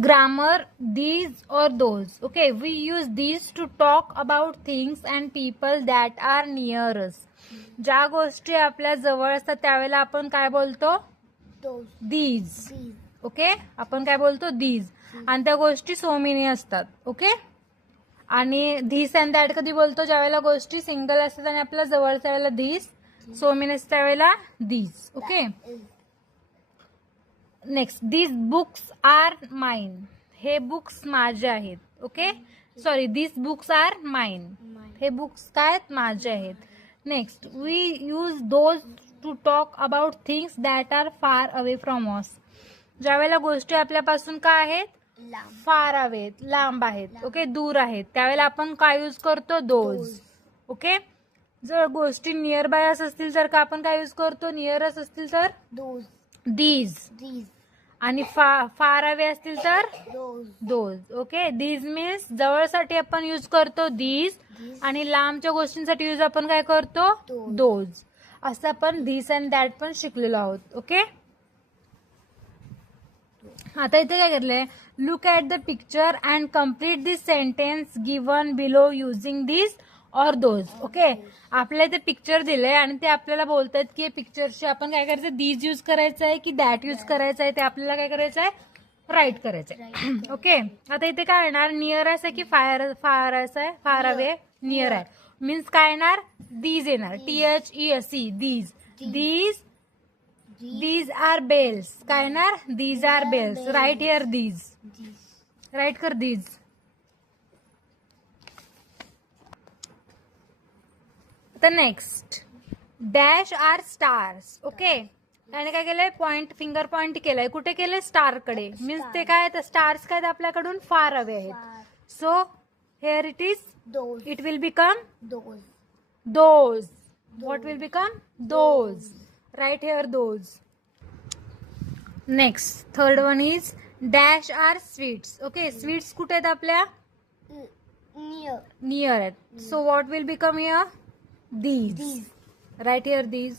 grammar, these or those. Okay, we use these to talk about things and people that are near us. ज्या गोष्टी आपल्या जवळ असतात त्यावेळेला आपण काय बोलतो? these. ओके, आपण काय बोलतो? these. आणि त्या गोष्टी so many असतात. ओके, आणि this and that कधी बोलतो? ज्यावेळेला गोष्टी सिंगल असतात आणि आपल्या जवळ त्यावेळेला this, so many असतात त्यावेळेला these. Okay, next, these books are mine. हे बुक्स माझे आहेत. Okay, sorry, these books are mine. हे बुक्स काय आहेत? माझे आहेत. Next, we use those to talk about things that are far away from us. ज्या वेळेला गोष्टी आपल्यापासून काय आहेत? फार आहेत, लांब आहेत. ओके, दूर आहेत. त्यावेळेला आपण काय यूज करतो? दोज. ओके, जर गोष्टी नियर बाय असतील तर का आपण काय यूज करतो? नियरच असतील तर दीज. आणि फार अवे असतील तर दोज. ओके, दीज मीन्स जवळसाठी आपण यूज करतो दीज, आणि लांबच्या गोष्टींसाठी यूज आपण काय करतो? दोज. असं आपण दिस अँड दॅट पण शिकलेलो आहोत. ओके, आता इथे काय घेतलंय? Look at the picture and complete this sentence given below using this or those. Okay, आपल्याला इथे पिक्चर दिलंय आणि ते आपल्याला बोलतात की पिक्चरशी आपण काय करायचं? दीज यूज करायचं आहे की दॅट यूज करायचं आहे? ते आपल्याला काय करायचं आहे? राईट करायचं आहे. ओके, आता इथे काय येणार? नियर आहे की फार आहे? Far away. नियर आहे मीन्स काय येणार? दीज येणार. THESE, these. These are bells. काय येणार? These are bells. Right here these. Write कर these. The next, dash are stars. Okay, त्याने काय केलंय? पॉइंट, फिंगर पॉइंट केलंय. कुठे केलंय? स्टार कडे. मीन्स ते काय? स्टार्स काय आपल्याकडून फार अवे आहेत. So here it is, it will become those. What will become? Those. Right here those. Next, third one is dash are sweets. Okay, sweets कुठे आहेत आपल्या? नियर आहेत. So what will become here? These. Right here, these.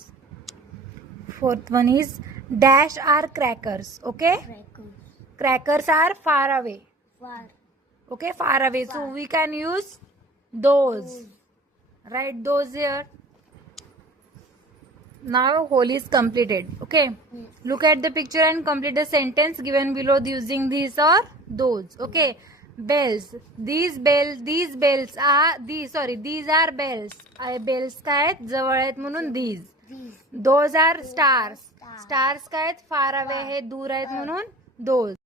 Fourth one is dash are crackers. Okay, crackers are far away. Okay, far away. So we can use those. Write those here. Now whole is completed. Okay, look at the picture and complete the sentence given below using these or those. Okay, bells. These bells are these are bells. Bells काय आहेत? जवळ आहेत म्हणून these. Those are stars. Stars काय आहेत? फार away आहेत, दूर आहेत म्हणून those.